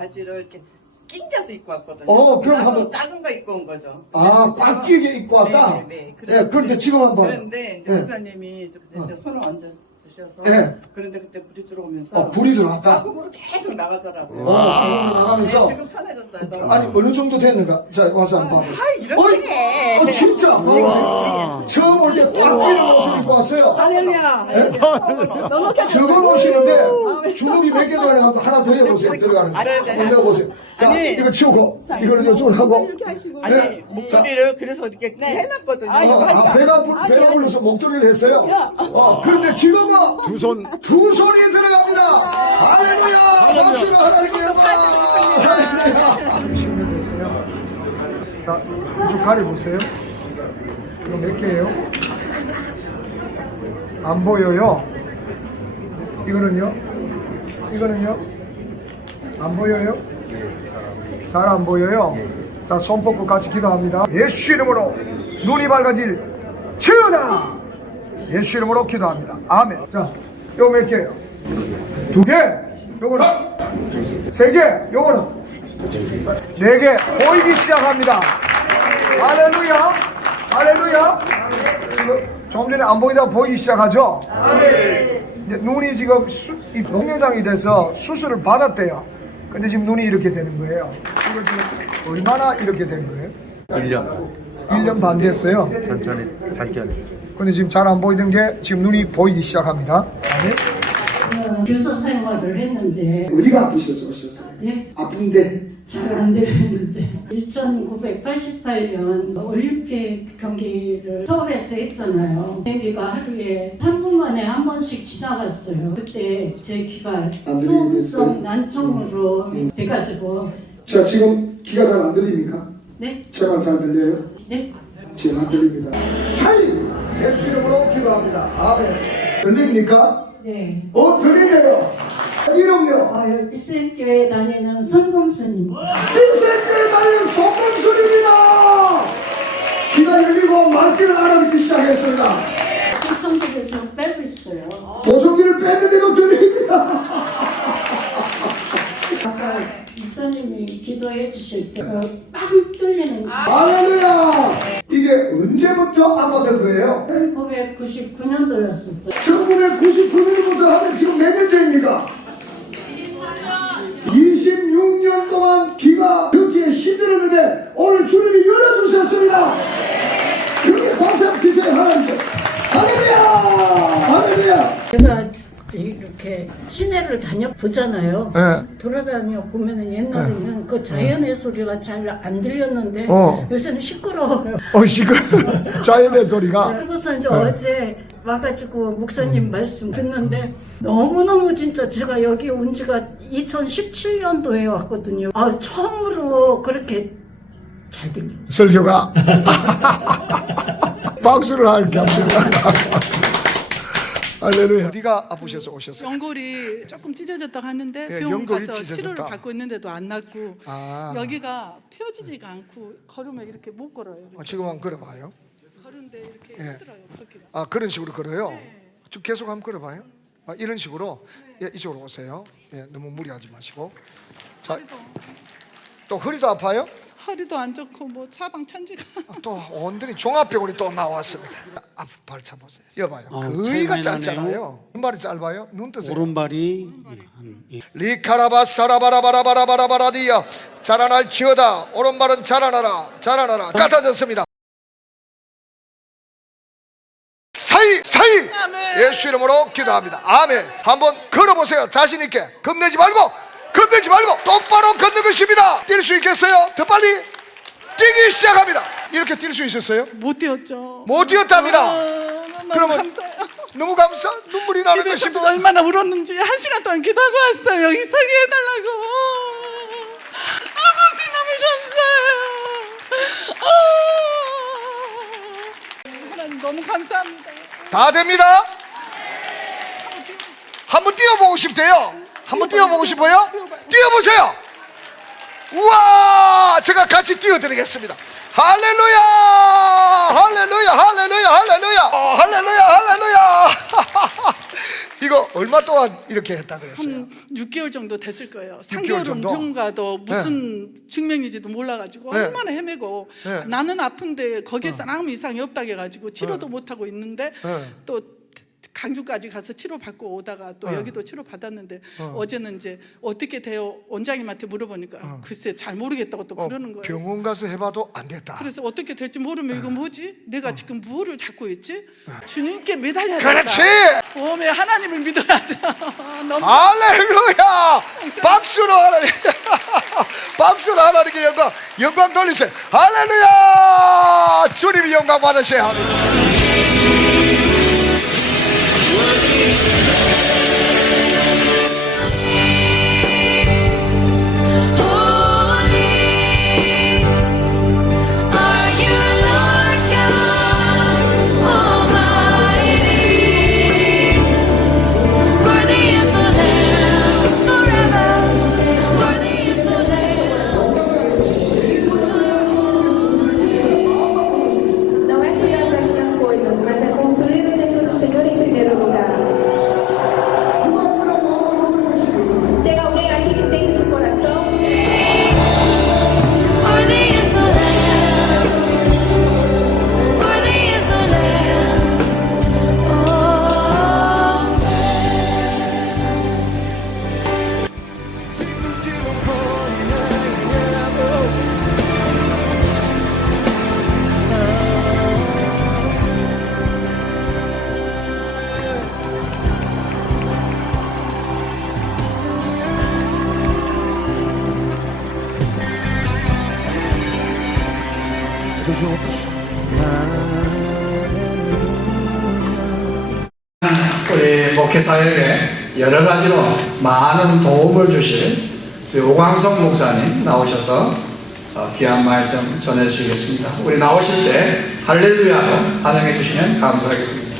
바지를 이렇게 낑겨서 입고 왔거든요. 어, 그럼 한번- 작은 거 입고 온 거죠. 아, 꽉 끼게 입고 왔다? 네, 네, 네. 예, 그런데 지금 한번. 그런데 이제 예. 목사님이 그때 이제 손을 얹어 주셔서 예. 그런데 그때 불이 들어오면서 어, 불이 들어왔다? 가끔으로 계속 나가더라고요. 어, 그걸로 나가면서. 네, 지금 편해졌어요. 너무. 아니, 어느 정도 됐는가? 자, 와서 한번 봐보세요. 아, 이렇게 해. 어, 진짜? 처음 올때꽉 끼는 옷을 입고 왔어요. 할렐루야. 저걸 오시는데 주먹이 몇개 들어가는 거 하나 더 해보세요. 들어가는 거. 아, 네, 네. 한번 해보세요. 자, 아니. 이거 치우고, 이거는 이쪽으로 하고. 아니 네. 목소리를 그래서 이렇게 해놨거든요. 어, 아, 배가, 불- 배가 불러서 목도리를 했어요. 어, 그런데 지금은 두 손, 두 손이 들어갑니다. 할렐루야! 박수로 하나님께 영광! 할렐루야! 시면 됐어요. 자, 이쪽 가려보세요. 이거 몇 개예요? 안 보여요. 이거는요? 이거는요? 안 보여요? 잘 안 보여요? 자, 손 뻗고 같이 기도합니다. 예수 이름으로 눈이 밝아질 치유다! 예수 이름으로 기도합니다. 아멘. 자, 요거 몇 개예요? 두 개! 요거는? 세 개! 요거는? 네 개 보이기 시작합니다. 할렐루야, 할렐루야. 지금 좀 전에 안 보이다가 보이기 시작하죠. 이제 눈이 지금 수, 이 동영상이 돼서 수술을 받았대요. 근데 지금 눈이 이렇게 되는 거예요. 이거 지금 얼마나 이렇게 된 거예요? 1년 1년 반 됐어요. 천천히 발견했어요. 근데 지금 잘 안 보이던 게 지금 눈이 보이기 시작합니다. 아멘. 어, 교사 생활을 했는데 어디가 아프셔서 오셨어요? 예? 아픈데? 잘 안 되는데 1988년 올림픽 경기를 서울에서 했잖아요 비행기가 하루에 3분 만에 한 번씩 지나갔어요 그때 제 귀가 안 들리겠어요? 소음성 난청으로 돼가지고 자, 지금 귀가 잘 안 들립니까? 네? 제가 잘 들려요? 네? 지금 안 들립니다. 하이! 예수 이름으로 기도합니다. 아멘. 들립니까? 네 어, 들리네요. 이름요. 아유 비센교회 다니는 선검스님 이세계 달린 소금술입니다. 귀가 열리고 말귀를 알아듣기 시작했습니다. 시청국에서 빼고 있어요 보조기를 뺐는데도 들립니다. 아까 목사님이 기도해 주실 때빵 뚫리는 거 할렐루야. 이게 언제부터 아팠던 거예요? 1999년도였었어요 1999년부터 하면 지금 몇 년째입니까? 26년 동안 귀가 듣기에 힘들었는데 오늘 주님이 열어주셨습니다. 그렇게 박수 치세요 하나님께. 할렐루야! 할렐루야! 이렇게 시내를 다녀 보잖아요. 네. 돌아다녀 보면은 옛날에는 그 자연의 소리가 잘 안 들렸는데 어. 요새는 시끄러워요. 어, 지금 자연의 소리가. 그러고서 이제 어제 와가지고 목사님 말씀 듣는데 너무너무 진짜 제가 여기 온 지가 2017년도에 왔거든요. 아, 처음으로 그렇게 잘 들려요. 설교가 박수를 할게 합니다. 할렐루야. 어디가 아프셔서 오셨어요? 연골이 조금 찢어졌다고 하는데 예, 병원 연골이 가서 찢어졌다. 치료를 받고 있는데도 안 낫고 아. 여기가 펴지지가 않고 걸으면 이렇게 못 걸어요. 어, 지금 한번 걸어봐요. 걸은데 이렇게 예. 힘들어요. 걷기가. 아 그런 식으로 걸어요. 쭉 계속 한번 걸어봐요. 아, 이런 식으로 예, 이쪽으로 오세요. 예, 너무 무리하지 마시고. 자, 또 허리도 아파요? 허리도 안 좋고 뭐 사방 천지가 아, 또 온전히 종합병원이 또 나왔습니다. 앞 발차 보세요. 여봐요. 어, 거의가 차이 많이 짧잖아요. 나네요. 눈발이 짧아요. 눈 뜨세요. 오른발이 한 예. 리카라바 사라바라바라바라바라디야 자라날 지어다 오른발은 자라나라 자라나라 같아졌습니다 사이 사이 예수 이름으로 기도합니다 아멘 한번 걸어보세요 자신 있게 겁내지 말고 겁내지 말고 똑바로 걷는 것입니다 뛸 수 있겠어요 더 빨리 뛰기 시작합니다 이렇게 뛸 수 있었어요 못 뛰었죠. 못 뛰었답니다 아, 너무 그러면 감사해요. 너무 감사 눈물이 나는 집에서도 것입니다 얼마나 울었는지 한 시간 동안 기도하고 왔어요. 여기 서게 해달라고. 아버지 너무 감사해요. 아, 하나님 너무 감사합니다. 다 됩니다. 한번 뛰어보고 싶대요. 한번 뛰어보고 싶어요? 뛰어보세요. 우와, 제가 같이 뛰어드리겠습니다. 할렐루야, 할렐루야, 할렐루야, 할렐루야, 어, 할렐루야, 할렐루야. 이거 얼마 동안 이렇게 했다 그랬어요? 한 6개월 정도 됐을 거예요. 6개월 3개월은 정도? 병원 가도 무슨 증명인지도 몰라가지고 네. 얼마나 헤매고 네. 나는 아픈데 거기에서 아무 이상이 없다고 해가지고 치료도 못하고 있는데 네. 또 강주까지 가서 치료 받고 오다가 또 네. 여기도 치료 받았는데 어 제는 이제 어떻게 돼요 원장님한테 물어보니까 글쎄 잘 모르겠다고 또 어, 그러는 거예요. 병원 가서 해봐도 안 됐다. 그래서 어떻게 될지 모르면 이거 뭐지? 내가 지금 무엇을 잡고 있지? 네. 주님께 매달려야 그렇지! 된다. 몸에 하나님을 믿어야죠. 너무 할렐루야! 박수로 하나님, 박수로 하나님께 영광, 영광 돌리세요. 할렐루야! 주님이 영광 받으셔야 합니다. Word. 우리 목회사역에 여러 가지로 많은 도움을 주실 우리 오광석 목사님 나오셔서 어, 귀한 말씀 전해주시겠습니다. 우리 나오실 때 할렐루야로 반응해 주시면 감사하겠습니다.